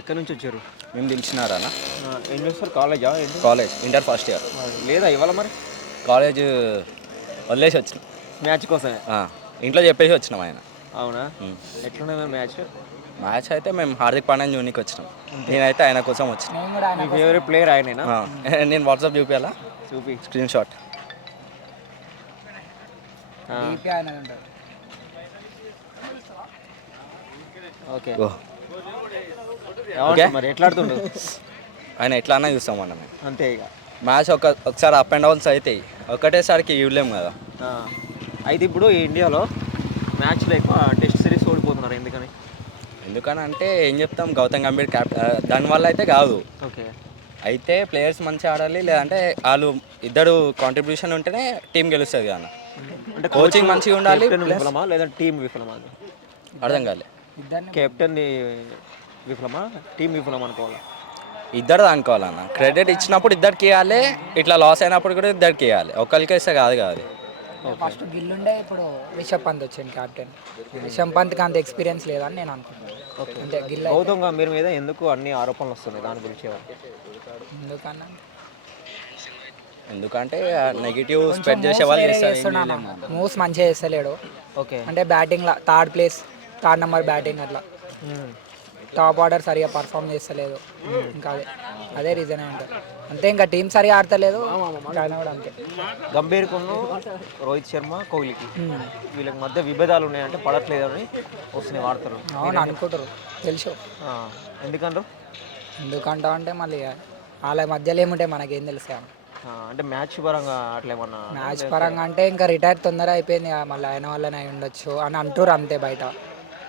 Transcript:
ఎక్కడి నుంచి వచ్చారు? మేము దించినారానా ఏం చేస్తారు? కాలేజా ఏంటి? College inter first year. లేదా ఇవాళ మరి కాలేజ్ వదిలేసి వచ్చినాం. మ్యాచ్ కోసమే? ఆ, ఇంట్లో చెప్పేసి వచ్చినాం ఆయన. అవునా? ఎట్లున్నది మరి మ్యాచ్? మ్యాచ్ అయితే మేము హార్దిక్ పాండ్యాని చూనికి వచ్చినాం. నేనైతే ఆయన కోసం వచ్చిన. మీ ఫేవరెట్ ప్లేయర్ ఆయనేనా? నేను వాట్సాప్ చూపించాలా, చూపి. Screen shot. ఓకే ఓ ఓకే. మరి ఎట్లా ఆడుతుండు? ఆయన ఎట్లా అన్నా చూస్తాం మనం. అంతే ఇక. మ్యాచ్ ఒకసారి అప్ అండ్ డౌన్స్ అవుతాయి, ఒకటేసారికి ఇవ్వలేము కదా. ఆ, అయితే ఇప్పుడు ఇండియాలో మ్యాచ్లో ఎక్కువ టెస్ట్ సిరీస్ ఓడిపోతున్నారు, ఎందుకని? ఎందుకని అంటే ఏం చెప్తాం, గౌతమ్ గంభీర్ దానివల్ల అయితే కాదు. ఓకే. అయితే ప్లేయర్స్ మంచిగా ఆడాలి, లేదంటే వాళ్ళు ఇద్దరు కాంట్రిబ్యూషన్ ఉంటేనే టీం గెలుస్తుంది కదా. అంటే కోచింగ్ మంచిగా ఉండాలి. విఫలమా లేదా టీం విఫలమా? అర్థం కాలే. కెప్టెన్ విఫలమా, టీం విఫలం అనుకోవాలి? ఇద్దరు అనుకోవాలన్న, క్రెడిట్ ఇచ్చినప్పుడు ఇద్దరికి ఇవ్వాలి, ఇట్లా లాస్ అయినప్పుడు కూడా ఇద్దరికి ఇవ్వాలి, ఒకరికి ఇస్తే కాదు కాదు. ఫస్ట్ గిల్లుండే, ఇప్పుడు రిషబ్ పంత్ వచ్చింది క్యాప్టెన్. రిషబ్ పంత్కి అంత ఎక్స్పీరియన్స్ లేదని నేను అనుకుంటున్నాను. అంటే గిల్ గౌతమ్ గంభీర్ మీద ఎందుకు అన్ని ఆరోపణలు వస్తున్నాయి, దాని గురించి ఎందుకన్నా ఎందుకంటే నెగిటివ్ స్ప్రెడ్ చేసే వాళ్ళు చేస్తారు. మూవ్స్ మంచిగా చేస్తలేడు. ఓకే. అంటే బ్యాటింగ్లో థర్డ్ నెంబర్ బ్యాటింగ్ అట్లా. టాప్ ఆర్డర్ సరిగా పర్ఫామ్ చేస్తలేదు. ఇంకా అదే రీజనే ఉంటుంది అంతే. ఇంకా టీం సరిగా ఆడతలేదు, ఆయన కూడా అంతే. గంభీర్కును రోహిత్ శర్మ, కోహ్లీకి వీళ్ళకి మధ్య విభేదాలు ఉన్నాయంటే పడట్లేదు అని వస్తున్నాయి వార్తలు. అవును అనుకుంటారు, తెలుసు. ఎందుకంటారు? ఎందుకంటా అంటే మళ్ళీ వాళ్ళ మధ్యలో ఏముంటాయి మనకేం తెలుసా. అంటే మ్యాచ్ పరంగా అట్లా ఏమన్నా? మ్యాచ్ పరంగా అంటే ఇంకా రిటైర్ తొందర అయిపోయింది, మళ్ళీ ఆయన వల్లనే అయి ఉండొచ్చు అని అంటారు అంతే బయట.